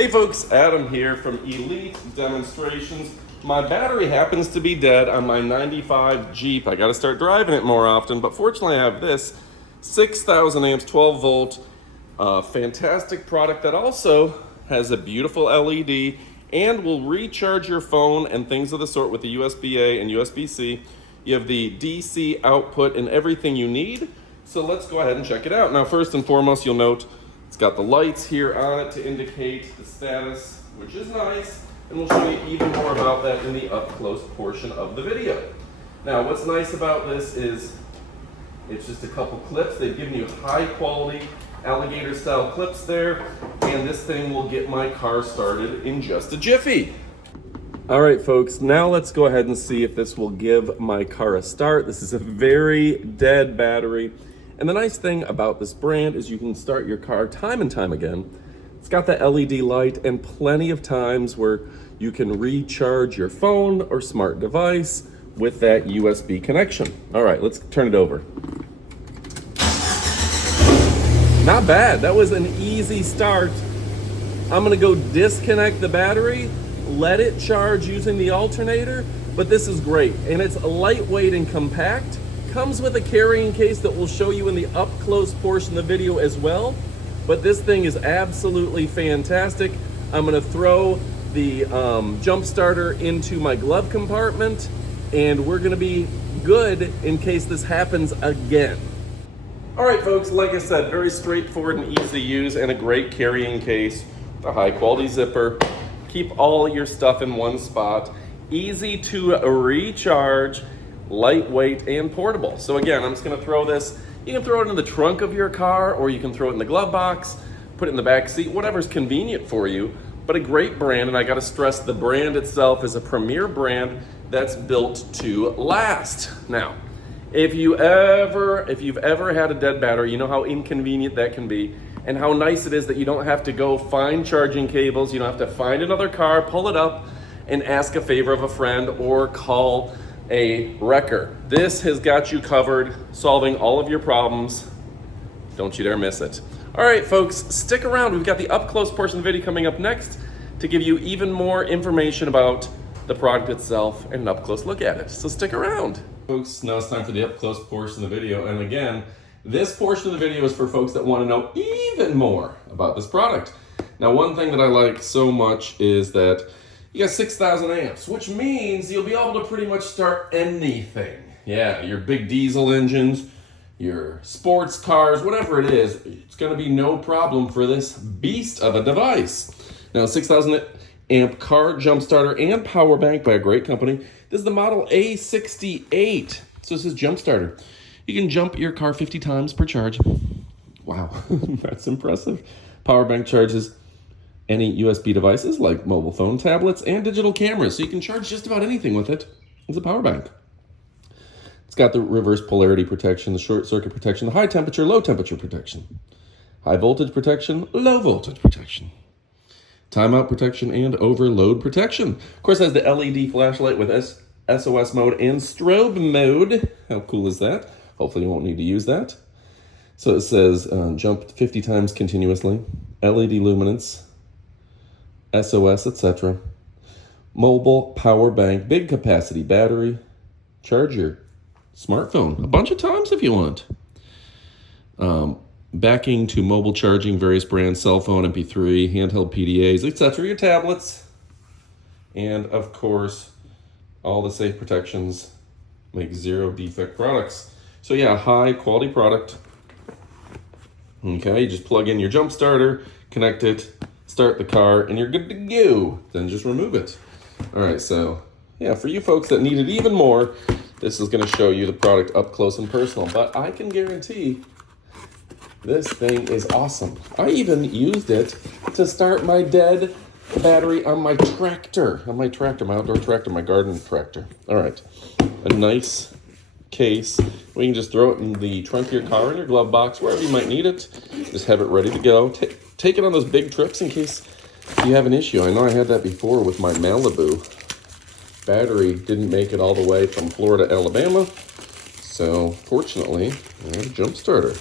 Hey folks, Adam here from Elite Demonstrations. My battery happens to be dead on my 95 Jeep. I gotta start driving it more often, but fortunately I have this 6,000 amps, 12 volt, fantastic product that also has a beautiful LED and will recharge your phone and things of the sort with the USB-A and USB-C. You have the DC output and everything you need. So let's go ahead and check it out. Now, first and foremost, you'll note it's got the lights here on it to indicate the status, which is nice. And we'll show you even more about that in the up close portion of the video. Now, what's nice about this is it's just a couple clips. They've given you high quality alligator style clips there. And this thing will get my car started in just a jiffy. All right, folks, now let's go ahead and see if this will give my car a start. This is a very dead battery. And the nice thing about this brand is you can start your car time and time again. It's got the LED light and plenty of times where you can recharge your phone or smart device with that USB connection. All right, let's turn it over. Not bad, that was an easy start. I'm gonna go disconnect the battery, let it charge using the alternator, but this is great. And it's lightweight and compact. Comes with a carrying case that we'll show you in the up close portion of the video as well. But this thing is absolutely fantastic. I'm gonna throw the jump starter into my glove compartment and we're gonna be good in case this happens again. All right, folks, like I said, very straightforward and easy to use and a great carrying case, a high quality zipper. Keep all your stuff in one spot. Easy to recharge, lightweight and portable. So again, I'm just gonna throw this, you can throw it in the trunk of your car or you can throw it in the glove box, put it in the back seat, whatever's convenient for you, but a great brand. And I gotta stress the brand itself is a premier brand that's built to last. Now, if you've ever had a dead battery, you know how inconvenient that can be and how nice it is that you don't have to go find charging cables, you don't have to find another car, pull it up and ask a favor of a friend or call a wrecker. This has got you covered, solving all of your problems. Don't you dare miss it. All right, folks, stick around. We've got the up close portion of the video coming up next to give you even more information about the product itself and an up close look at it. So stick around. Folks, now it's time for the up close portion of the video. And again, this portion of the video is for folks that want to know even more about this product. Now, one thing that I like so much is that you got 6,000 amps, which means you'll be able to pretty much start anything. Yeah, your big diesel engines, your sports cars, whatever it is, it's gonna be no problem for this beast of a device. Now, 6,000 amp car jump starter and power bank by a great company. This is the model A68. So this is jump starter. You can jump your car 50 times per charge. Wow, that's impressive. Power bank charges any USB devices like mobile phone, tablets, and digital cameras. So you can charge just about anything with it. It's a power bank. It's got the reverse polarity protection, the short circuit protection, the high temperature, low temperature protection, high voltage protection, low voltage protection, timeout protection, and overload protection. Of course, it has the LED flashlight with SOS mode and strobe mode. How cool is that? Hopefully you won't need to use that. So it says jump 50 times continuously, LED luminance, SOS, etc. Mobile power bank, big capacity battery, charge your smartphone a bunch of times if you want. Backing to mobile charging, various brands, cell phone, MP3, handheld PDAs, etc. Your tablets. And of course, all the safe protections make zero defect products. So yeah, high quality product. Okay, you just plug in your jump starter, connect it, start the car, and you're good to go. Then just remove it. All right, so yeah, for you folks that need it even more, this is gonna show you the product up close and personal, but I can guarantee this thing is awesome. I even used it to start my dead battery on my tractor, my outdoor tractor, my garden tractor. All right, a nice case. We can just throw it in the trunk of your car, in your glove box, wherever you might need it. Just have it ready to go. Take it on those big trips in case you have an issue. I know I had that before with my Malibu. Battery didn't make it all the way from Florida to Alabama. So fortunately, I have a jump starter.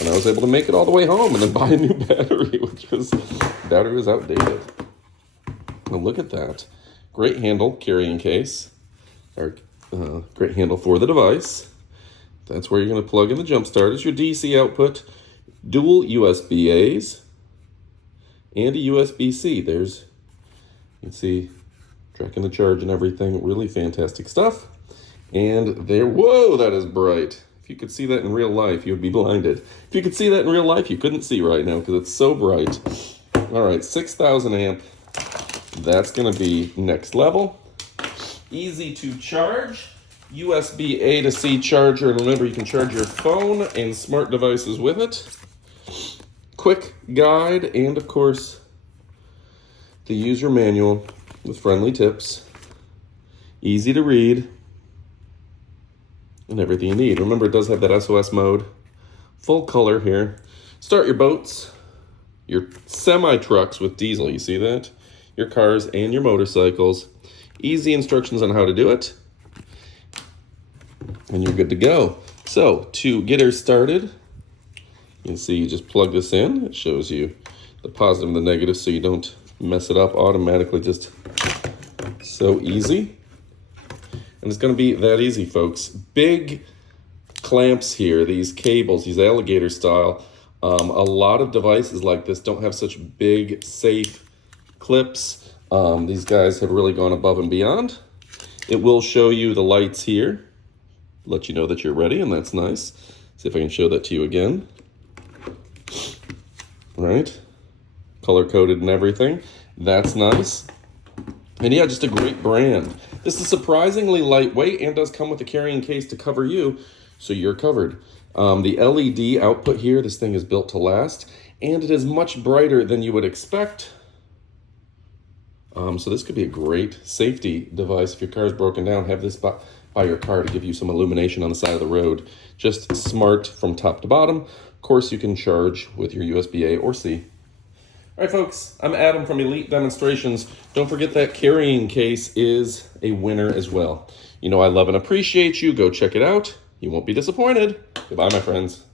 And I was able to make it all the way home and then buy a new battery, battery was outdated. Now look at that. Great handle, carrying case, or great handle for the device. That's where you're going to plug in the jump start. It's your DC output, dual USB-A's, and a USB-C. There's, you can see, tracking the charge and everything. Really fantastic stuff. And there, whoa, that is bright. If you could see that in real life, you would be blinded. If you could see that in real life, you couldn't see right now because it's so bright. All right, 6,000 amp. That's going to be next level. Easy to charge. USB A to C charger. And remember, you can charge your phone and smart devices with it. Quick guide and, of course, the user manual with friendly tips. Easy to read. And everything you need. Remember, it does have that SOS mode. Full color here. Start your boats, your semi-trucks with diesel, you see that? Your cars and your motorcycles. Easy instructions on how to do it. And you're good to go. So, to get her started, you can see you just plug this in. It shows you the positive and the negative so you don't mess it up automatically. Just so easy. And it's going to be that easy, folks. Big clamps here, these cables, these alligator style. A lot of devices like this don't have such big, safe clips. These guys have really gone above and beyond. It will show you the lights here, let you know that you're ready, and that's nice. See if I can show that to you again. Right? Color-coded and everything. That's nice. And yeah, just a great brand. This is surprisingly lightweight and does come with a carrying case to cover you, so you're covered. The LED output here, this thing is built to last, and it is much brighter than you would expect. So this could be a great safety device. If your car is broken down, have this by your car to give you some illumination on the side of the road. Just smart from top to bottom. Of course, you can charge with your USB-A or C. All right, folks, I'm Adam from Elite Demonstrations. Don't forget that carrying case is a winner as well. You know I love and appreciate you. Go check it out. You won't be disappointed. Goodbye, my friends.